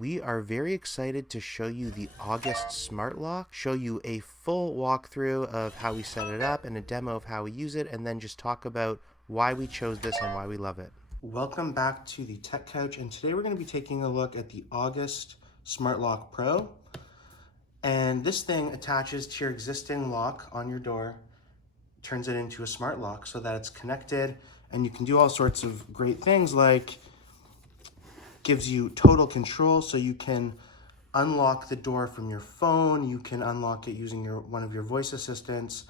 we are very excited to show you the August Smart Lock, show you a full walkthrough of how we set it up and a demo of how we use it, and then just talk about why we chose this and why we love it. Welcome back to the Tech Couch, and today we're going to be taking a look at the August Smart Lock Pro. And this thing attaches to your existing lock on your door, turns it into a smart lock so that it's connected, and you can do all sorts of great things like gives you total control, so you can unlock the door from your phone, you can unlock it using one of your voice assistants,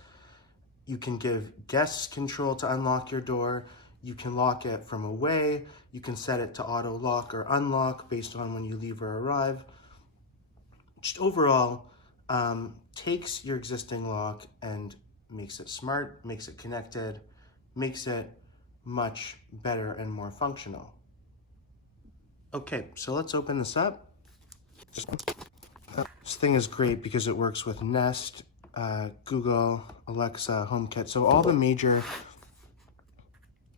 you can give guests control to unlock your door, you can lock it from away, you can set it to auto lock or unlock based on when you leave or arrive. Just overall, takes your existing lock and makes it smart, makes it connected, makes it much better and more functional. Okay, so let's open this up. This thing is great because it works with Nest, Google, Alexa, HomeKit. So all the major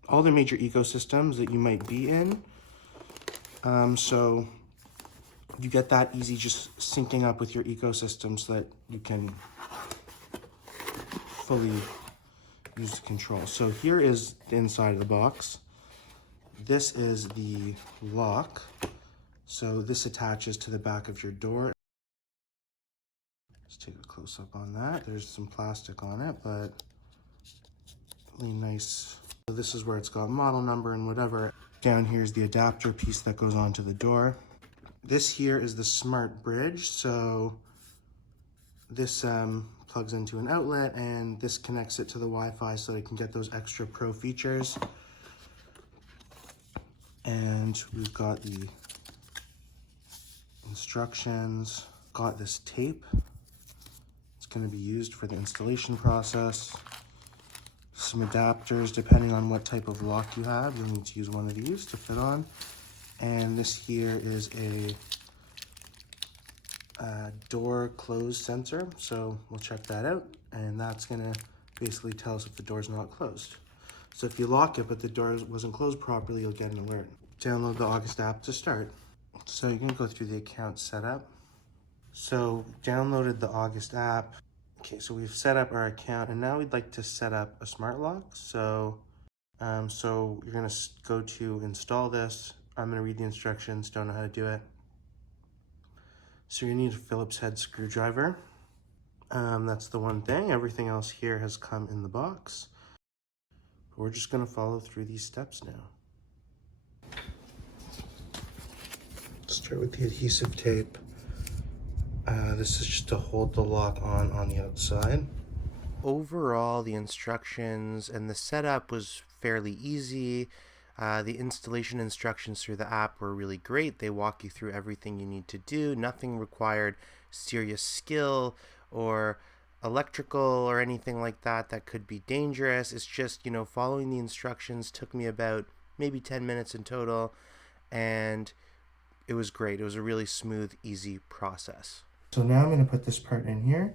ecosystems that you might be in. So you get that easy just syncing up with your ecosystem so that you can fully use the control. So here is the inside of the box. This is the lock. So this attaches to the back of your door. Let's take a close up on that. There's some plastic on it, but really nice. So this is where it's got model number and whatever. Down here is the adapter piece that goes onto the door. This here is the smart bridge. So this plugs into an outlet and this connects it to the Wi-Fi so they can get those extra pro features. And we've got the instructions, got this tape. It's going to be used for the installation process. Some adapters, depending on what type of lock you have, you'll need to use one of these to fit on. And this here is a door close sensor, so we'll check that out, and that's going to basically tell us if the door's not closed. So if you lock it but the door wasn't closed properly, you'll get an alert. Download the August app to start. So you can go through the account setup. So downloaded the August app. Okay, so we've set up our account and now we'd like to set up a smart lock. So you're gonna go to install this. I'm gonna read the instructions, don't know how to do it. So you need a Phillips head screwdriver. That's the one thing. Everything else here has come in the box. We're just gonna follow through these steps now. Start with the adhesive tape. This is just to hold the lock on the outside. Overall, the instructions and the setup was fairly easy. The installation instructions through the app were really great. They walk you through everything you need to do. Nothing required serious skill or electrical or anything like that that could be dangerous. It's just, following the instructions took me about maybe 10 minutes in total, and it was great. It was a really smooth, easy process. So now I'm going to put this part in here,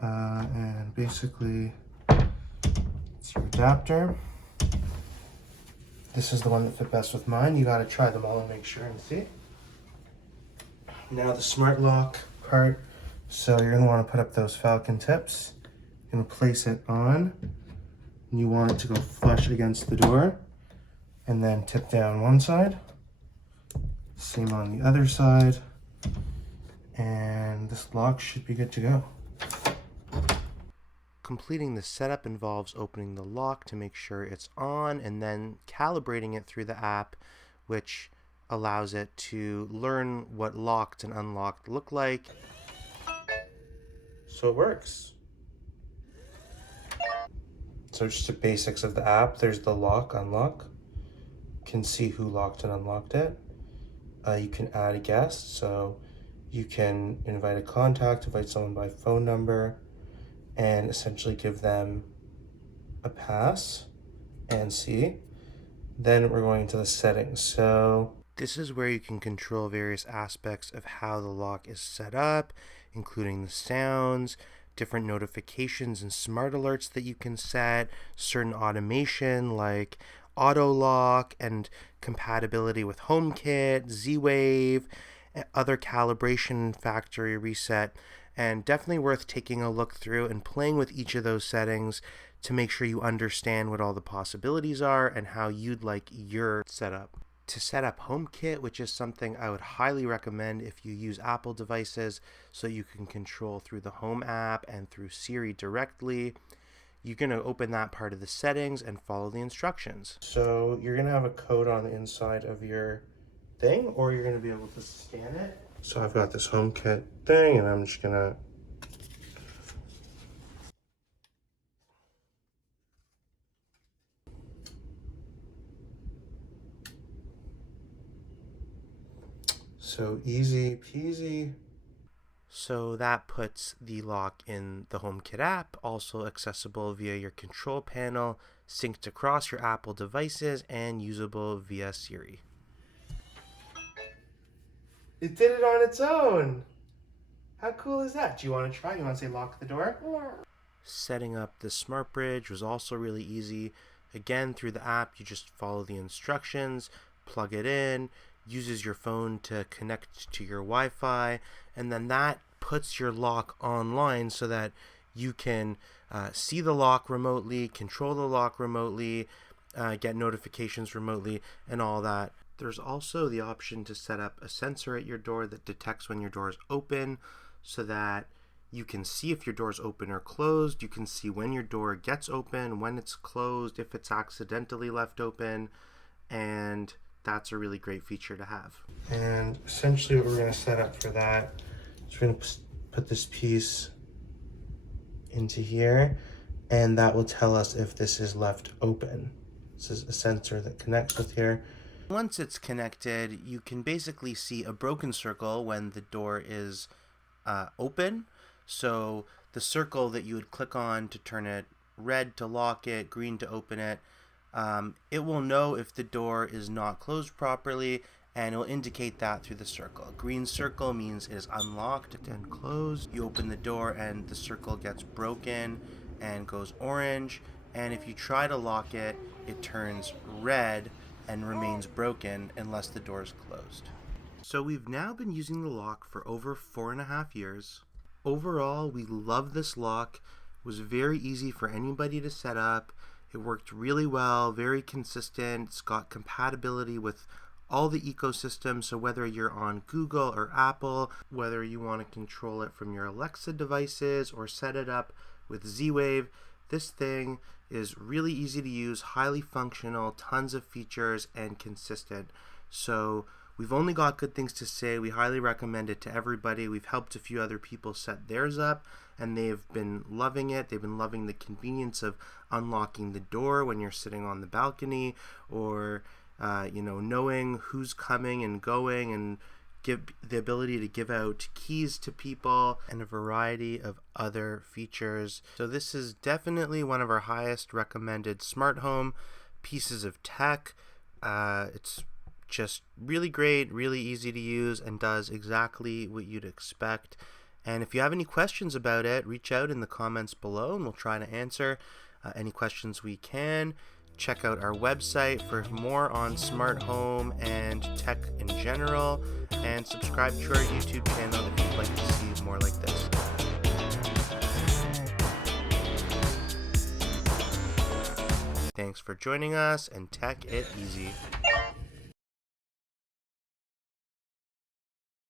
and basically it's your adapter. This is the one that fit best with mine. You got to try them all and make sure and see. Now the smart lock part. So you're going to want to put up those falcon tips. You're going to place it on, and you want it to go flush against the door, and then tip down one side. Same on the other side, and this lock should be good to go. Completing the setup involves opening the lock to make sure it's on and then calibrating it through the app, which allows it to learn what locked and unlocked look like. So it works. So just the basics of the app. There's the lock, unlock. You can see who locked and unlocked it. You can add a guest, so you can invite a contact, invite someone by phone number, and essentially give them a pass and see. Then we're going to the settings. So this is where you can control various aspects of how the lock is set up, including the sounds, different notifications and smart alerts that you can set, certain automation like auto lock and compatibility with HomeKit, Z-Wave, other calibration, factory reset, and definitely worth taking a look through and playing with each of those settings to make sure you understand what all the possibilities are and how you'd like your setup. To set up HomeKit, which is something I would highly recommend if you use Apple devices, so you can control through the Home app and through Siri directly. You're going to open that part of the settings and follow the instructions. So you're going to have a code on the inside of your thing, or you're going to be able to scan it. So I've got this HomeKit thing, and I'm just going to so easy peasy. So that puts the lock in the HomeKit app, also accessible via your control panel, synced across your Apple devices, and usable via Siri. It did it on its own! How cool is that? Do you want to try? You want to say lock the door? No. Setting up the smart bridge was also really easy. Again, through the app, you just follow the instructions, plug it in, uses your phone to connect to your Wi-Fi, and then that puts your lock online so that you can see the lock remotely, control the lock remotely, get notifications remotely, and all that. There's also the option to set up a sensor at your door that detects when your door is open so that you can see if your door is open or closed. You can see when your door gets open, when it's closed, if it's accidentally left open, and that's a really great feature to have. And essentially what we're going to set up for that is we're going to put this piece into here, and that will tell us if this is left open. This is a sensor that connects with here. Once it's connected, you can basically see a broken circle when the door is open. So the circle that you would click on to turn it red to lock it, green to open it, it will know if the door is not closed properly, and it will indicate that through the circle. Green circle means it is unlocked and closed. You open the door and the circle gets broken and goes orange, and if you try to lock it, it turns red and remains broken unless the door is closed. So we've now been using the lock for over 4.5 years. Overall, we love this lock. It was very easy for anybody to set up. It worked really well, very consistent. It's got compatibility with all the ecosystems, so whether you're on Google or Apple, whether you want to control it from your Alexa devices or set it up with Z-Wave, this thing is really easy to use, highly functional, tons of features, and consistent. So we've only got good things to say. We highly recommend it to everybody. We've helped a few other people set theirs up, and they've been loving it. They've been loving the convenience of unlocking the door when you're sitting on the balcony, or knowing who's coming and going, and give the ability to give out keys to people, and a variety of other features. So this is definitely one of our highest recommended smart home pieces of tech. It's just really great, really easy to use, and does exactly what you'd expect. And if you have any questions about it, reach out in the comments below and we'll try to answer any questions we can. Check out our website for more on smart home and tech in general, and subscribe to our YouTube channel if you'd like to see more like this. Thanks for joining us, and tech it easy.